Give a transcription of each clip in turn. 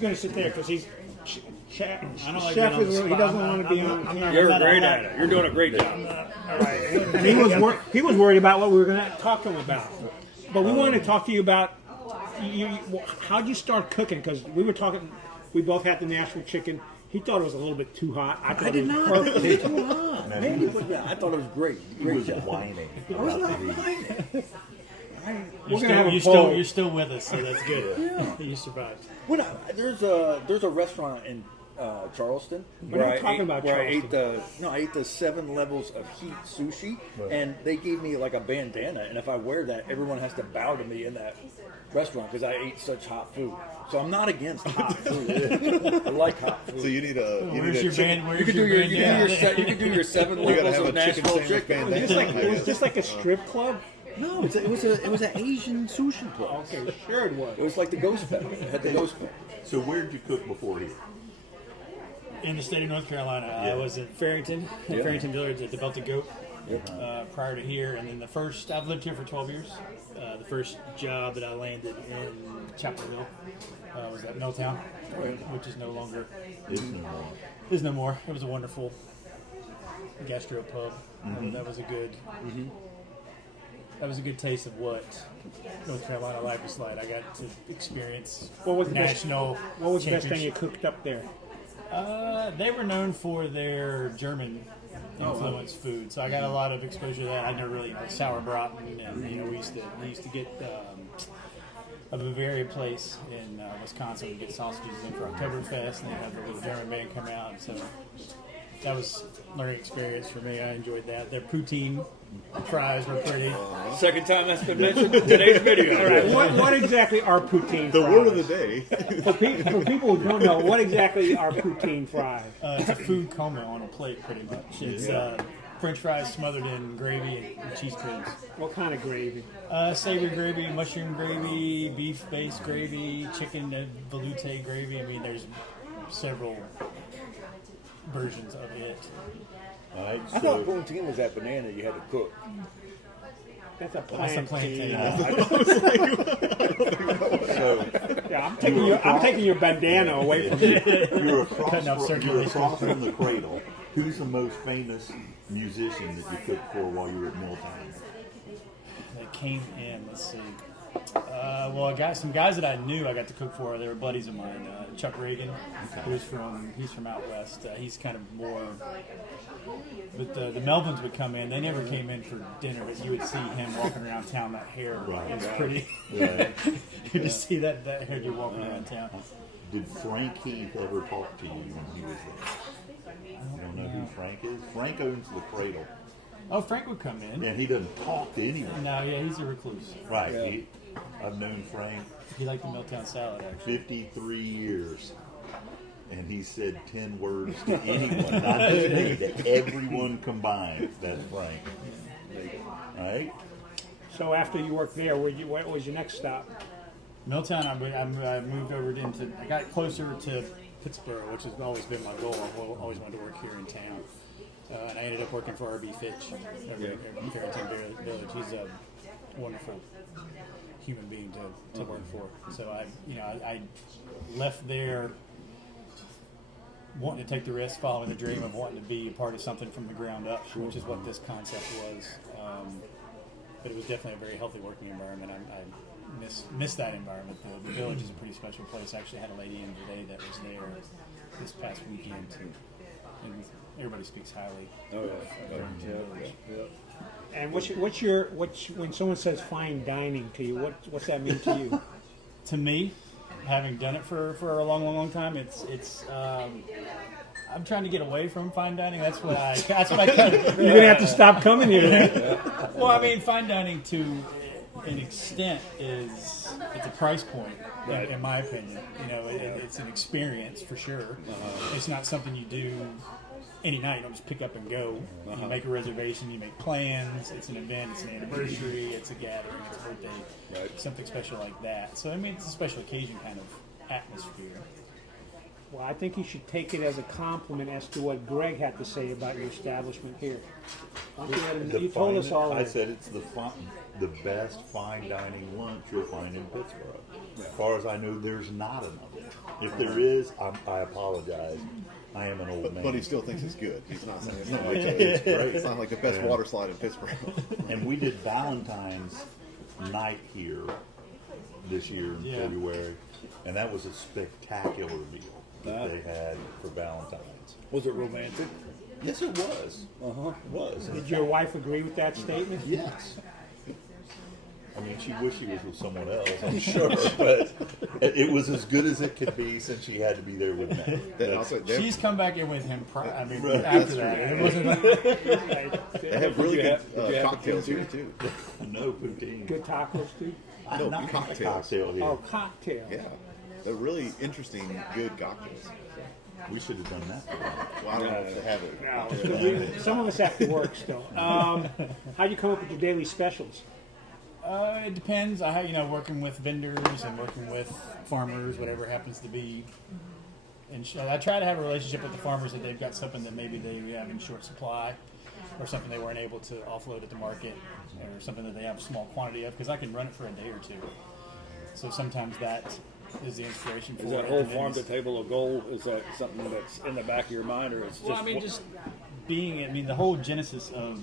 going to sit there because he's chef. I don't like Chef being on is the he spot. doesn't want to be on camera. You're great at it. You're doing a great job. And he was worried about what we were going to talk to him about. But we wanted to talk to you about how'd you start cooking? Because we were talking. We both had the Nashville chicken. He thought it was a little bit too hot. I did not. Perfectly too hot. I thought it was great. Great job. Whining. I was not whining. You're still with us, so that's good. Yeah. You survived. There's a restaurant in Charleston We're not talking about Charleston. I ate the 7 levels of heat sushi, and they gave me like a bandana, and if I wear that, everyone has to bow to me in that restaurant because I ate such hot food. So I'm not against hot food. I like hot food. So you need a. Where's your band? You can do your 7 levels of Nashville chicken. It was just like a strip club. No, it was an Asian sushi place. Okay, sure it was. It was like the Ghost Pepper. It had the Ghost Pepper. So where did you cook before here? In the state of North Carolina, I was at Fearrington, Fearrington Village at the Belted Goat prior to here. And then I've lived here for 12 years. The first job that I landed in Chapel Hill was at Miltown, which is no longer. Is no more. It was a wonderful Gastropub. That was a good. That was a good taste of what North Carolina life is like. I got to experience national. What was the best thing you cooked up there? They were known for their German influenced food, so I got a lot of exposure to that. I never really sauerbraten, and we used to get a Bavaria place in Wisconsin. We get sausages in for Oktoberfest, and they have the little German band come out. And so that was a learning experience for me. I enjoyed that. Their poutine fries were pretty. Second time that's been mentioned in today's video. All right, what exactly are poutine The fries? word of the day. For people who don't know, what exactly are poutine fries? It's a food coma on a plate, pretty much. It's French fries smothered in gravy and cheese curds. What kind of gravy? Savory gravy, mushroom gravy, beef-based gravy, chicken velouté gravy. I mean, there's several versions of it. All right, I thought poutine was that banana you had to cook. That's a That's a plantain. plantain. I'm taking your bandana away from you. You're Cutting up across circulation. from the cradle. Who's the most famous musician that you cooked for while you were at Miltown? That came in, let's see. Well, I got some guys that I knew I got to cook for. They were buddies of mine. Chuck Reagan, he's from out west. He's kind of more. But the Melvins would come in. They never came in for dinner, but you would see him walking around town. That hair is pretty. Right. You just see that hairdo walking around town. Did Frank Heath ever talk to you when he was there? You don't know who Frank is? Frank owns the cradle. Oh, Frank would come in. And he doesn't talk to anyone. No, yeah, he's a recluse. Right. Yeah. I've known Frank He liked the Miltown salad, actually. 53 years. And he said 10 words to anyone, not just me, to everyone combined. That's Frank. Right? So after you worked there, what was your next stop? Miltown, I moved over I got closer to Pittsboro, which has always been my goal. I've always wanted to work here in town. And I ended up working for R.B. Fitch over in Fearrington Village. He's a wonderful human being to work for. So I left there wanting to take the risk, following the dream of wanting to be a part of something from the ground up, which is what this concept was. But it was definitely a very healthy working environment. I miss that environment. The village is a pretty special place. I actually had a lady in today that was there this past weekend too. And everybody speaks highly of Fearrington Village. And when someone says fine dining to you, what's that mean to you? To me, having done it for a long time, it's I'm trying to get away from fine dining. That's what I kind of. You're gonna have to stop coming here. Well, I mean, fine dining to an extent it's a price point, in my opinion. It's an experience for sure. It's not something you do any night. You don't just pick up and go. You make a reservation, you make plans. It's an event, it's an anniversary, it's a gathering, it's a birthday, something special like that. So I mean, it's a special occasion kind of atmosphere. Well, I think you should take it as a compliment as to what Greg had to say about your establishment here. You told us all. I said it's the best fine dining lunch you'll find in Pittsboro. As far as I know, there's not another. If there is, I apologize. I am an old man. But he still thinks it's good. He's not saying it's not like it's not like the best water slide in Pittsburgh. And we did Valentine's night here this year in February, and that was a spectacular meal that they had for Valentine's. Was it romantic? Yes, it was. It was. Did your wife agree with that statement? Yes. I mean, she wished she was with someone else, I'm sure, but it was as good as it could be since she had to be there with me. She's come back in with him. After That's that, true. it wasn't like They have really good did you have cocktails poutine here too. No poutine. Good tacos, too? No, Not a cocktails. cocktail here. Oh, cocktail. Yeah, they're really interesting, good cocktails. We should have done that. Well, I don't know if they have it. Some of us have to work still. How'd you come up with your daily specials? It depends. I working with vendors and working with farmers, whatever happens to be. And I try to have a relationship with the farmers that they've got something that maybe they have in short supply, or something they weren't able to offload at the market, or something that they have a small quantity of, because I can run it for a day or two. So sometimes that is the inspiration for Is that it. whole And then farm to table a goal? Is that something that's in the back of your mind, or it's just? Well, I mean, just being. The whole genesis of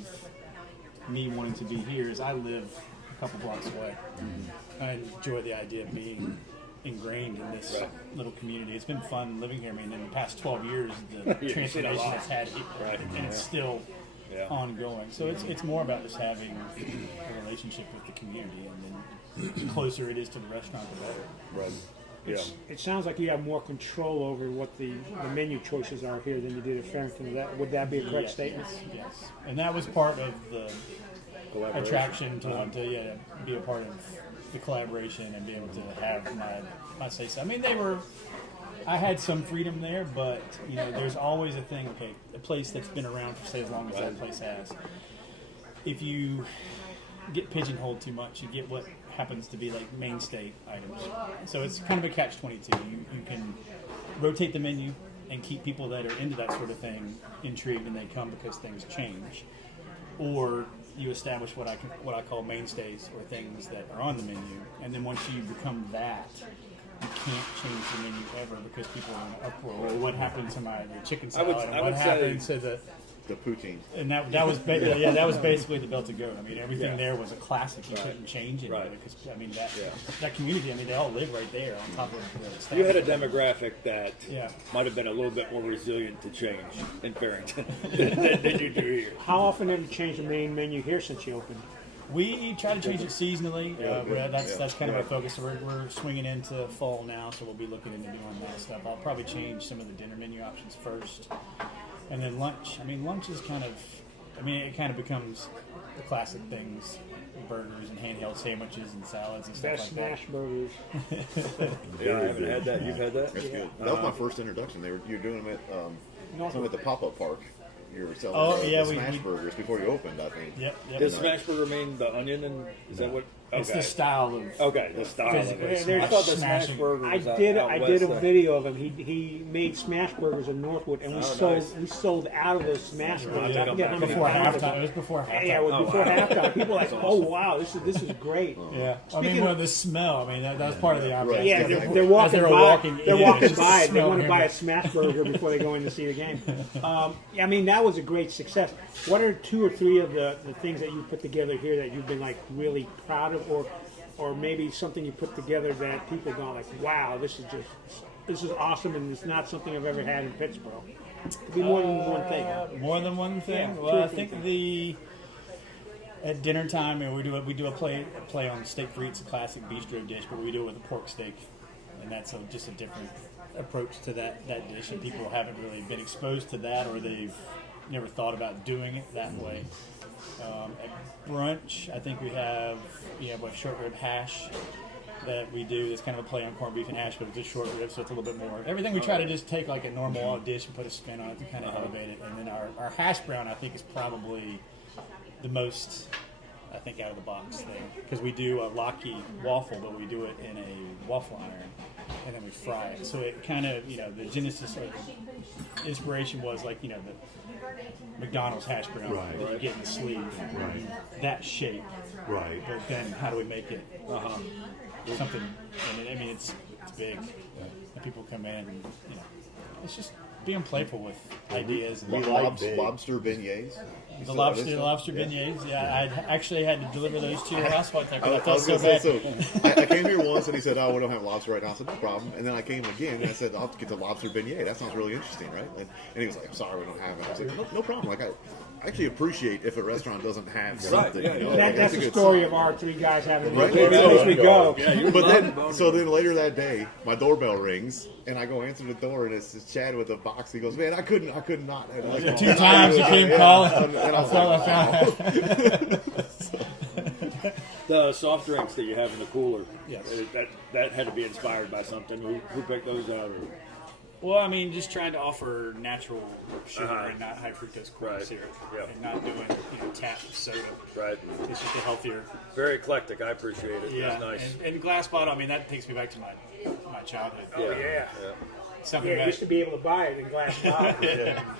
me wanting to be here is I live a couple blocks away. I enjoy the idea of being ingrained in this little community. It's been fun living here. I mean, in the past 12 years, the transformation it's had, and it's still ongoing. So it's more about just having a relationship with the community, and then the closer it is to the restaurant, the better. Right. Yeah. It sounds like you have more control over what the menu choices are here than you did at Fearrington. Would that be a correct statement? Yes. And that was part of the Collaboration. attraction to want to be a part of the collaboration and be able to have my say so. I mean, I had some freedom there, but there's always a thing. Okay, a place that's been around for say as long as that place has. If you get pigeonholed too much, you get what happens to be like mainstay items. So it's kind of a catch-22. You can rotate the menu and keep people that are into that sort of thing intrigued, and they come because things change, or you establish what I call mainstays, or things that are on the menu, and then once you become that, you can't change the menu ever because people are in an uproar. What happened to the chicken salad? I What would happened say to The poutine. and that was that was basically the Belted Goat. I mean, everything there was a classic. You couldn't change it because that community. I mean, they all live right there on top of the staff. You had a demographic that Yeah. might have been a little bit more resilient to change in Fearrington than you do here. How often have you changed the main menu here since you opened? We try to change it seasonally. That's kind of our focus. So we're swinging into fall now, so we'll be looking into doing that stuff. I'll probably change some of the dinner menu options first, and then lunch. I mean, lunch is it kind of becomes the classic things: burgers and handheld sandwiches and salads and stuff Best like smash burgers. Yeah, I haven't had that. You've had that? That's good. That was my first introduction. You're doing them at the pop-up park. You were selling the smash burgers before you opened, I think. Yep. Does smash burger mean the onion? And is that what? Okay. It's the style of. Okay, the style of Physically it. I thought the smash smashing. burger I was did out a west. video of him. He made smash burgers in Northwood, and we sold out of those smash burgers. I forget how many Before pounds. halftime. It was before halftime. Yeah, it was before halftime. People were like, "Oh wow, this is great." Yeah, Speaking the smell. I mean, that was part of the ambiance. Yeah, As they're walking they were by. walking They're in, walking just by it. They smell want to him. buy a smash burger before they go in to see the game. I mean, that was a great success. What are 2 or 3 of the things that you put together here that you've been like really proud of, or maybe something you put together that people go like, "Wow, this is awesome," and it's not something I've ever had in Pittsboro. It could be more than one thing. More than one thing. Yeah, Well, 2 or I 3 think things. at dinner time, we do a play on steak frites, a classic bistro dish, but we do it with a pork steak, and that's just a different approach to that dish, and people haven't really been exposed to that, or they've never thought about doing it that way. At brunch, I think we have a short rib hash that we do. That's kind of a play on corned beef and hash, but it's a short rib, so it's a little bit more. Everything we try to just take like a normal dish and put a spin on it to kind of elevate it. And then our hash brown, I think, is probably the most, I think, out of the box thing, because we do a Lockheed waffle, but we do it in a waffle iron. and then we fry it. So it kind of, the genesis or the inspiration was like, the McDonald's hash brown that you get in the sleeve, that shape. Right. But then how do we make it something? And it's big. And people come in, and it's just being playful with ideas. And Lobster beignets. the lobster beignets. Yeah, I actually had to deliver those to your house one time I because I was felt so gonna bad. say, I came here once and he said, "Oh, we don't have lobster right now." I said, "No problem." And then I came again and I said, "I'll have to get the lobster beignet. That sounds really interesting, right?" And he was like, "I'm sorry, we don't have it." I was like, "No problem." Like I actually appreciate if a restaurant doesn't have something. yeah, You know, yeah. like, That's a the good story sign. of our three guys having Right. a place we go. But then later that day, my doorbell rings, and I go answer the door, and it's Chad with a box. He goes, "Man, I could not." And I was 2 times you came calling. And I was like, "Wow." The soft drinks that you have in the cooler, Yes. that had to be inspired by something. Who picked those out? Well, I mean, just trying to offer natural sugar and not high fructose corn Right. syrup, Yep. and not doing tap soda. Right. It's just a healthier. Very eclectic. I appreciate it. Yeah, That's nice. and glass bottle. I mean, that takes me back to my childhood. Oh, yeah. Something Yeah, that used to be able to buy it in glass bottles.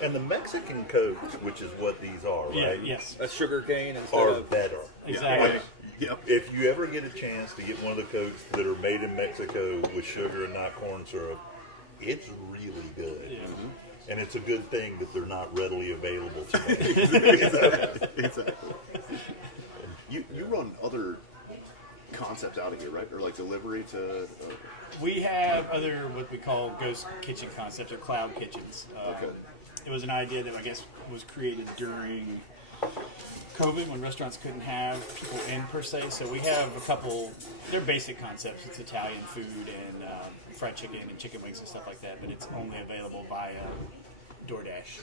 And the Mexican Cokes, which is what these are, right? yes, That's sugar cane instead Are of better. exactly. If you ever get a chance to get one of the Cokes that are made in Mexico with sugar and not corn syrup, it's really good. Yeah. And it's a good thing that they're not readily available today. Exactly. You run other concepts out of here, right? Or like delivery to. We have other what we call ghost kitchen concepts or cloud kitchens. Okay. It was an idea that I guess was created during COVID when restaurants couldn't have people in per se. So we have a couple. They're basic concepts. It's Italian food and fried chicken and chicken wings and stuff like that. But it's only available via DoorDash.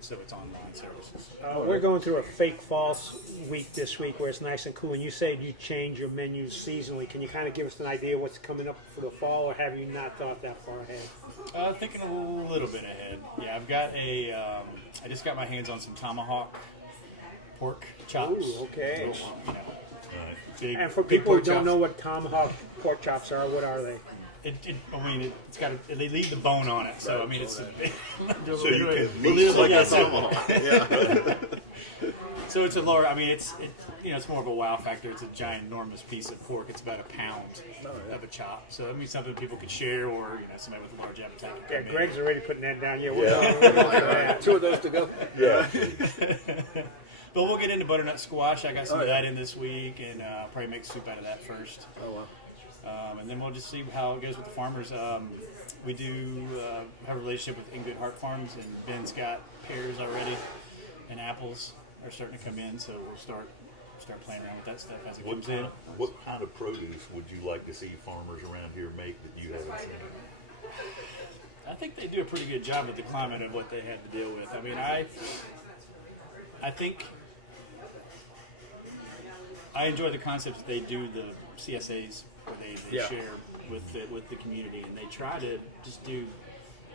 So it's online services. We're going through a fake false week this week where it's nice and cool. And you said you change your menus seasonally. Can you kind of give us an idea what's coming up for the fall, or have you not thought that far ahead? Thinking a little bit ahead. Yeah, I've got I just got my hands on some tomahawk pork chops. Ooh, okay. Which, big, And for big people who pork don't chops. know what tomahawk pork chops are, what are they? It's got they leave the bone on it, so I mean it's a big. So you can meat like a tomahawk. Yeah. So it's a lower. I mean it's more of a wow factor. It's a giant, enormous piece of pork. It's about a pound of a chop. So I mean something people could share, or somebody with a large appetite. could Yeah, come in. Greg's already putting that down. Yeah, we're going for that. 2 of those to go. Yeah. But we'll get into butternut squash. I got some of that in this week, and probably make soup out of that first. Oh wow. And then we'll just see how it goes with the farmers. We do have a relationship with In Good Heart Farms, and Ben's got pears already, and apples are starting to come in. So we'll start playing around with that stuff as it comes in. What kind of produce would you like to see farmers around here make that you haven't seen? I think they do a pretty good job with the climate of what they had to deal with. I mean, I think I enjoy the concepts that they do, the CSAs, where they share with the community, and they try to just do.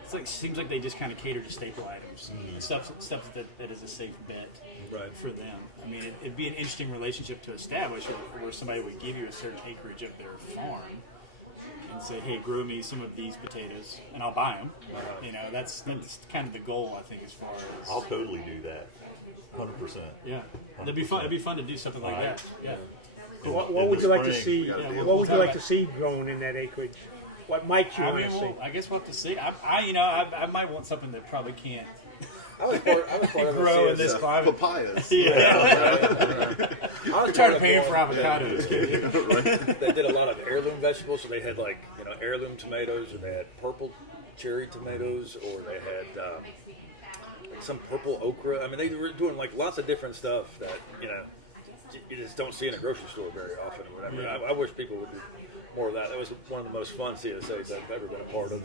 It's like seems like they just kind of cater to staple items, stuff that is a safe bet for them. I mean, it'd be an interesting relationship to establish where somebody would give you a certain acreage of their farm and say, "Hey, grow me some of these potatoes, and I'll buy them." That's kind of the goal, I think, as far as. I'll totally do that. 100%. Yeah, it'd be fun. It'd be fun to do something like that. Yeah. What In would the you like to spring, see? we gotta do it. What would you We'll like to see growing in that acreage? What might you I want mean, to see? I guess we'll have to see. I might want something that probably can't I was part of grow in this CSA. climate. Papayas. We're trying to pay for avocados. They did a lot of heirloom vegetables, so they had heirloom tomatoes, or they had purple cherry tomatoes, or they had some purple okra. I mean, they were doing lots of different stuff that you just don't see in a grocery store very often or whatever. Yeah. I wish people would do more of that. That was one of the most fun CSAs I've ever been a part of.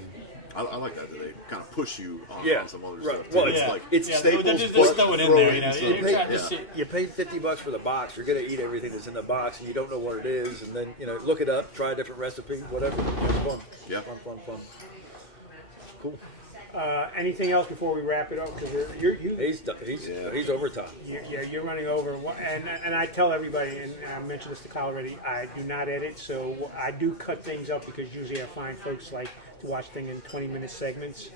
I like that they kind of push you on some other right. stuff. Too. Well, it's yeah. like it's staples, they're just but throwing in throw there. in some- You're trying to yeah. see. You paid $50 for the box. You're going to eat everything that's in the box, and you don't know what it is. And then look it up, try a different recipe, whatever. It's fun. Yeah. Fun. Cool. Anything else before we wrap it up? Because He's overtime. you're running over. And I tell everybody, and I mentioned this to Kyle already, I do not edit, so I do cut things up because usually I find folks like to watch things in 20-minute segments.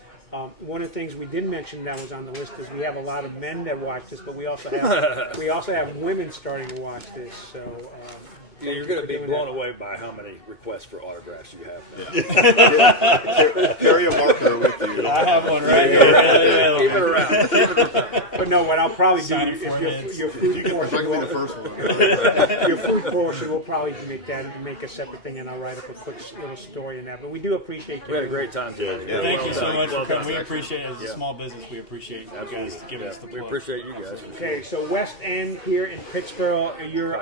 One of the things we didn't mention that was on the list is we have a lot of men that watch this, but we also have women starting to watch this. So Yeah, you're going to be blown away by how many requests for autographs you have now. Carry a marker with you. I have one right here. Keep it around. But no, what I'll probably do Sign it if for your food If I portion can be the will, first one. your food portion will probably make a separate thing, and I'll write up a quick little story in that. But we do appreciate you. We had a great time today. Yeah, Thank well you so done. much Well for coming. done. We appreciate it as a small business. We appreciate you guys giving us the We plug. appreciate you guys. Okay, so West End here in Pittsboro, your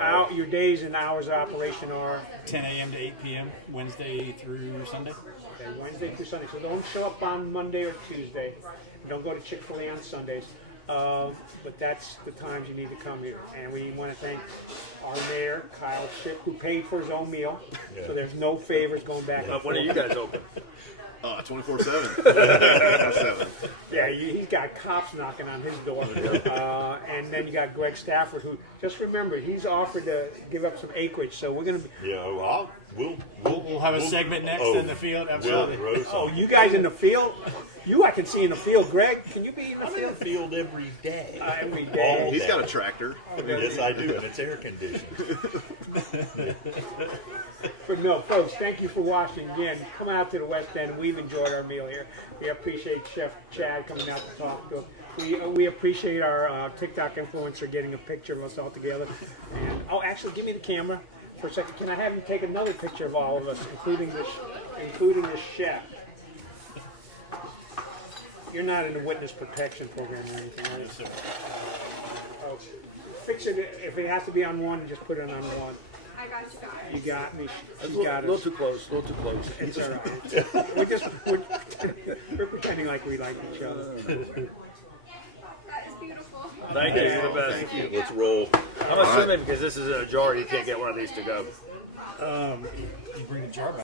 days and hours of operation are 10 a.m. to 8 p.m. Wednesday through Sunday. okay, Wednesday through Sunday. So don't show up on Monday or Tuesday. Don't go to Chick-fil-A on Sundays. But that's the times you need to come here. And we want to thank our mayor, Kyle Shipp, who paid for his own meal. So there's no favors going back and When forth. are you guys open? 24/7. Yeah, he's got cops knocking on his door. And then you got Greg Stafford, who, just remember, he's offered to give up some acreage. So we're going to be... Yeah, well, We'll have a segment next in the field. Absolutely. We'll roast Oh, them. you guys in the field? I can see in the field. Greg, can you be in the I'm in field? the field every day. Every day. All He's day. got a tractor. Yes, I do, and it's air conditioned. But no, folks, thank you for watching again. Come out to the West End. We've enjoyed our meal here. We appreciate Chef Chad coming out to talk to us. We appreciate our TikTok influencer getting a picture of us all together. And, actually, give me the camera for a second. Can I have you take another picture of all of us, including the chef? You're not in the witness protection program or anything, are you? Yes, sir. Oh, fix it. If it has to be on one, just put it on one. I got you guys. You got me. A You got little us. too close. A little too close. It's all right. We're pretending like we like each other. That is beautiful. Thank you. You're the best. Let's roll. I'm assuming because this is in a jar, you can't get one of these to go. You bring the jar back.